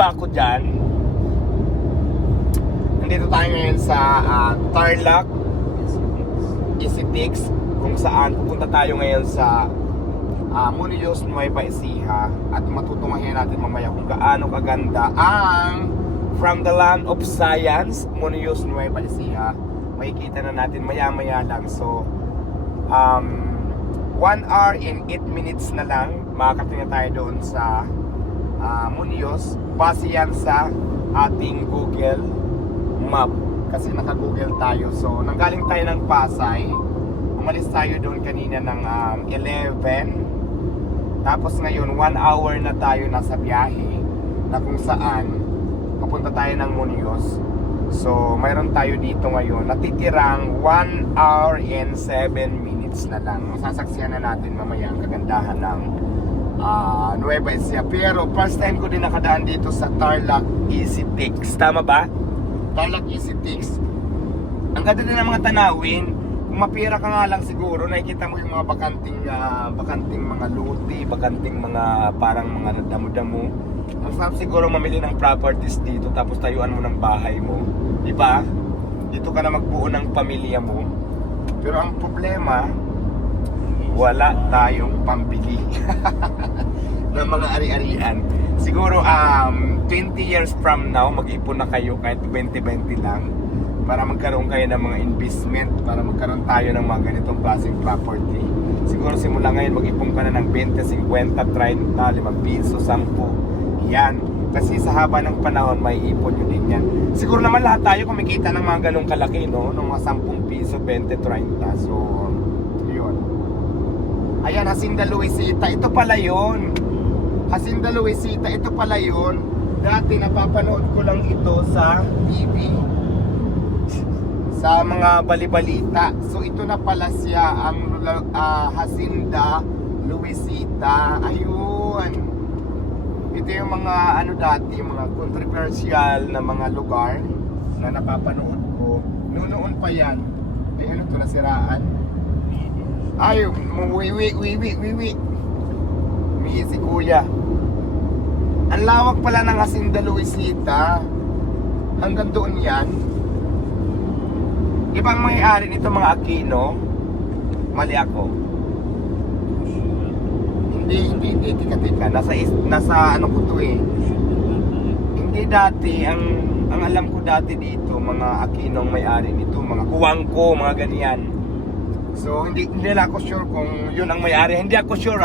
ba ako dyan? Nandito tayo ngayon sa Tarlac EasyTix, kung saan pupunta tayo ngayon sa Muñoz, Nueva Ecija, at matutunghayan natin mamaya kung gaano kaganda ang from the land of science, Muñoz, Nueva Ecija. Makikita na natin maya-maya lang. So 1 hour and 8 minutes na lang makakating na tayo doon sa Muñoz. Base yan sa ating Google Map, kasi naka-Google tayo. So nanggaling tayo ng Pasay, umalis tayo doon kanina ng 11. Tapos ngayon 1 hour na tayo nasa biyahe, na kung saan papunta tayo ng Muñoz. So mayroon tayo dito ngayon natitirang 1 hour and 7 minutes na lang. Masasaksihan na natin mamaya ang kagandahan ng Nueva Ecija. Pero first time ko din nakadaan dito sa Tarlac EasyTix. Tama ba? Tarlac EasyTix. Ang ganda din ng mga tanawin. Kung mapira ka nga lang siguro, nakikita mo yung mga bakanting mga luti, bakanting mga parang mga damo-damo. Ang sarap siguro mamili ng properties dito, tapos tayuan mo ng bahay mo, di ba? Dito ka na magbuo ng pamilya mo. Pero ang problema, wala tayong pambili ng mga ari-arian. Siguro 20 years from now, mag-ipon na kayo kahit 20-20 lang, para magkaroon kayo ng mga investment, para magkaroon tayo ng mga ganitong klaseng property. Siguro simula ngayon mag-ipon ka na ng 20, 50, 30, 5 piso, 10. Yan. Kasi sa haba ng panahon may ipon nyo din yan. Siguro naman lahat tayo kumikita ng mga ganong kalaki, no? Ng mga 10 piso, 20, 30. So, yun. Ayan, Hacienda Luisita. Ito pala yun. Hacienda Luisita. Ito pala yun. Dati napapanood ko lang ito sa TV, sa mga balibalita. So ito na pala siya, ang Hacienda Luisita. Ayun. Ito yung mga dati, mga controversial na mga lugar na napapanood ko. Noon pa yan. Ayun, ito nasiraan. Ayun, wiwi. May si kuya. Ang lawak pala ng Hacienda Luisita. Hanggang doon yan. Ibang may-ari nito mga Aquino. Mali ako. Hindi, tika. Nasa ano ko to eh. Hindi dati, ang alam ko dati dito, mga Aquino ang may-ari nito, mga kuwangko, mga ganyan. So hindi nila ako sure kung yun ang may-ari. Hindi ako sure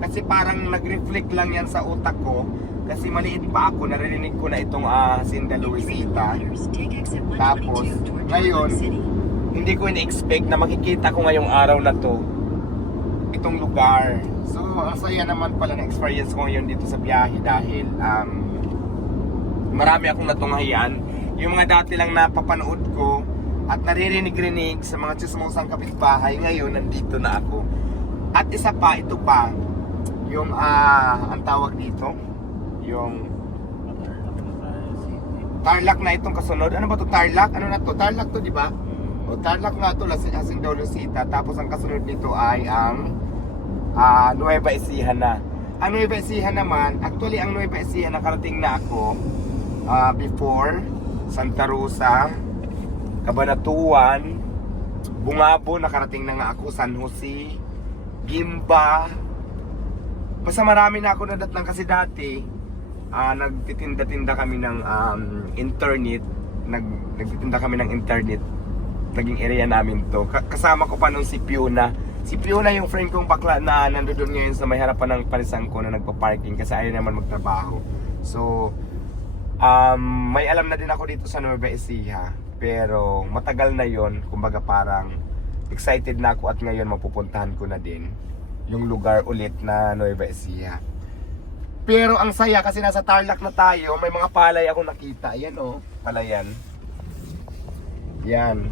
kasi parang nag-reflect lang yan sa utak ko. Kasi maliit pa ako, naririnig ko na itong Hacienda Luisita. Tapos, ngayon, hindi ko in-expect na makikita ko ngayong araw na to itong lugar. So, ang saya naman pala na experience ko ngayon dito sa biyahe dahil marami akong natunghayan. Yung mga dati lang napapanood ko at naririnig-rinig sa mga chismosang kapitbahay, ngayon nandito na ako. At isa pa, ito pa, yung ang tawag dito, yung Tarlac na itong kasunod. Ano ba to, Tarlac? Ano na to? Tarlac to, di ba? O Tarlac nga to, Hacienda Luisita. Tapos ang kasunod nito ay ang Nueva Ecija na. Ang Nueva Ecija naman, actually ang Nueva Ecija nakarating na ako before Santa Rosa, Cabanatuan, Bungabo, nakarating na nga ako, San Jose, Gimba. Basta marami na ako nadatnan kasi dati nagtitinda-tinda kami ng internet. Nagtitinda kami ng internet. Naging area namin to. Kasama ko pa nung si Fiona. Si Fiona yung friend kong bakla na nandoon ngayon sa may harapan ng parisan ko na nagpa-parking kasi ayaw naman magtrabaho. So, may alam na din ako dito sa Nueva Ecija. Pero matagal na yon. Kumbaga parang excited na ako at ngayon mapupuntahan ko na din yung lugar ulit na Nueva Ecija. Pero ang saya kasi nasa Tarlac na tayo, may mga palay ako nakita. Ayan o, palayan. Yan.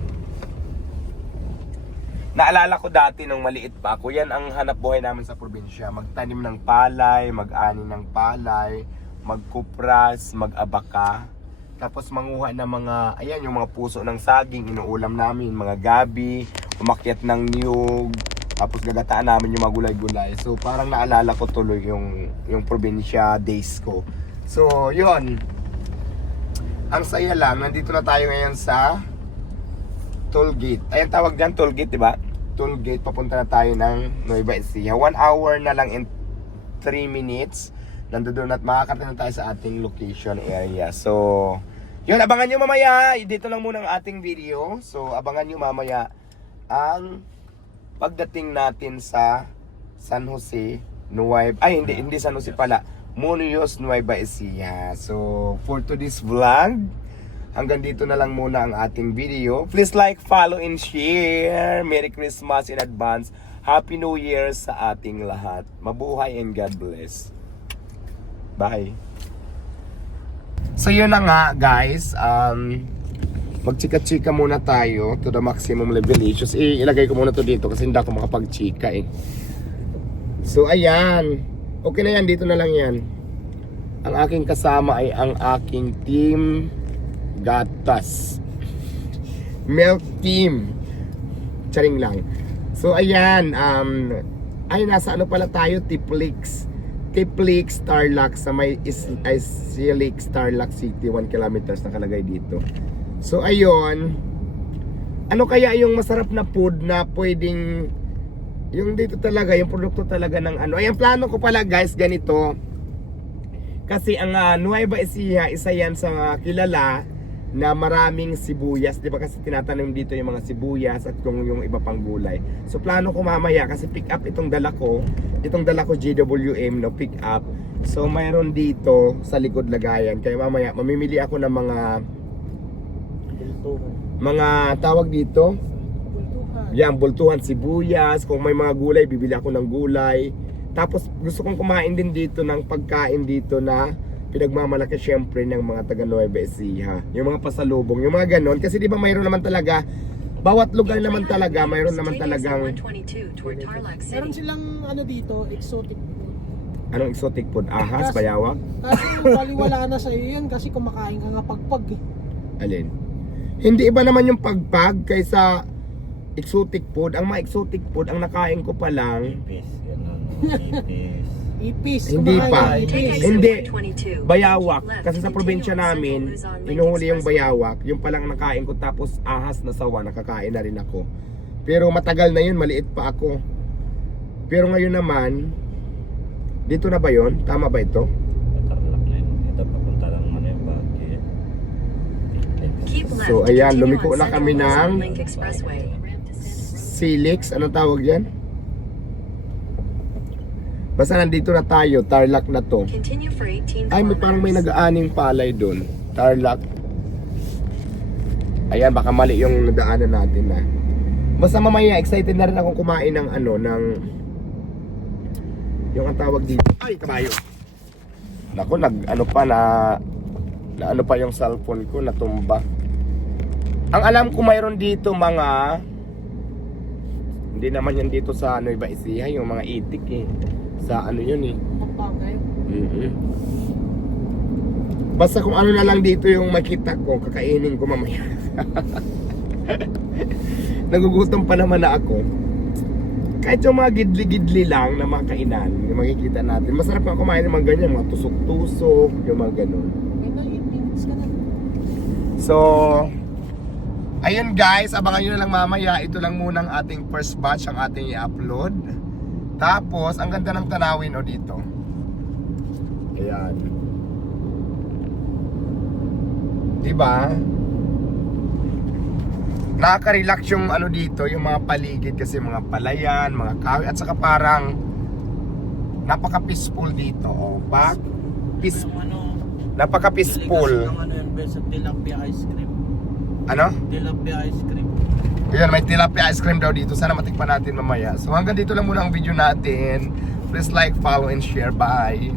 Naalala ko dati nung maliit pa ako, yan ang hanap buhay namin sa probinsya. Magtanim ng palay, mag-ani ng palay, magkupras, mag-abaka. Tapos manguha ng mga, ayan yung mga puso ng saging, inuulam namin, mga gabi, umakyat ng niyog. Tapos gagataan namin yung mga gulay-gulay. So parang naalala ko tuloy yung probinsya days ko So, yun. Ang saya lang, nandito na tayo ngayon sa toll gate. Ayan tawag dyan, toll gate, di ba? Toll gate, papunta na tayo ng Nueva Ecija. 1 hour na lang in 3 minutes. Nandoon at makakarating na tayo sa ating location area. So, yun, abangan nyo mamaya. Dito lang muna ang ating video. So, abangan nyo mamaya ang pagdating natin sa San Jose, hindi San Jose pala. Muñoz, Nueva Ecija. So, for today's vlog, hanggang dito na lang muna ang ating video. Please like, follow, and share. Merry Christmas in advance. Happy New Year sa ating lahat. Mabuhay and God bless. Bye. So yun na nga guys, magchika-chika muna tayo to the maximum level. Just ilagay ko muna to dito kasi hindi ako makapag-chika eh. So ayan, okay na yan, dito na lang yan. Ang aking kasama ay ang aking team Gatas Milk Team. Charing lang. So ayan, ay nasa ano pala tayo, Tiplix Tarlac sa may Isilik Tarlac City, 1 kilometers nakalagay dito. So ayun, ano kaya yung masarap na food na pwedeng yung dito talaga, yung produkto talaga ng ano. Ayan, plano ko pala guys, ganito. Kasi ang Nueva Ecija, isa yan sa kilala na maraming sibuyas, di ba? Kasi tinatanim dito yung mga sibuyas at yung iba pang gulay. So plano ko mamaya, kasi pick up itong dala ko GWM, no, pick up. So mayroon dito sa likod lagayan. Kaya mamaya mamimili ako ng mga tawag dito, yan, bultuhan sibuyas. Kung may mga gulay, bibili ako ng gulay. Tapos gusto kong kumain din dito ng pagkain dito na pinagmamalaki syempre ng mga taga Nueva Ecija. Yung mga pasalubong, yung mga ganon. Kasi di ba mayroon naman talaga, bawat lugar naman talaga, mayroon naman talagang Meron silang ano dito, exotic food. anong exotic food? Ahas, bayawak? Kasi baliwala na sa iyo yun kasi kumakain ka nga pagpag eh. Alin? Hindi iba naman yung pagpag kaysa exotic food. Ang mga exotic food, ang nakain ko pa lang Ipis. Hindi pa. Ipis. Hindi. Bayawak. Kasi sa probinsya namin, inuhuli yung bayawak. Yung palang nakain ko, tapos ahas na sawa, nakakain na rin ako. Pero matagal na yun, maliit pa ako. Pero ngayon naman, dito na ba yun? Tama ba ito? So ayan, lumiko na kami ng Silix. Anong tawag yan? Basta nandito na tayo, Tarlac na to. Ay, parang may nag-aaning palay doon. Tarlac. Ayan, baka mali yung nadaanan natin na. Basta mamaya, excited na rin akong kumain ng ano, ng yung ang tawag dito. Ay, kabayo. Naku, ano pa na ano pa yung cellphone ko, natumba. Ang alam ko mayroon dito mga, hindi naman yan dito sa Nueva Ecija, yung mga itik eh. Sa ano yun eh. Pampangay. Basta kung ano na lang dito yung makita ko, kakainin ko mamaya. Nagugutom pa naman na ako. Kahit yung mga gidli-gidli lang na mga kainan, yung makikita natin. Masarap nga kumain ng mga ganyan, mga tusok-tusok, yung mga ganun. May na 8 minutes ka na. So, ayun guys, abangan nyo na lang mamaya. Ito lang muna ang ating first batch, ang ating i-upload. Tapos, ang ganda ng tanawin o dito. Ayan. Diba? Nakaka-relax yung ano dito, yung mga paligid kasi mga palayan, mga kahoy, at saka parang napaka-peaceful dito. O, napaka-peaceful. Ano yun, sa tilapia ice cream. Ano? Tilapia ice cream. Ayan, may tilapia ice cream daw dito. Sana matikpan natin mamaya. So hanggang dito lang muna ang video natin. Please like, follow, and share. Bye!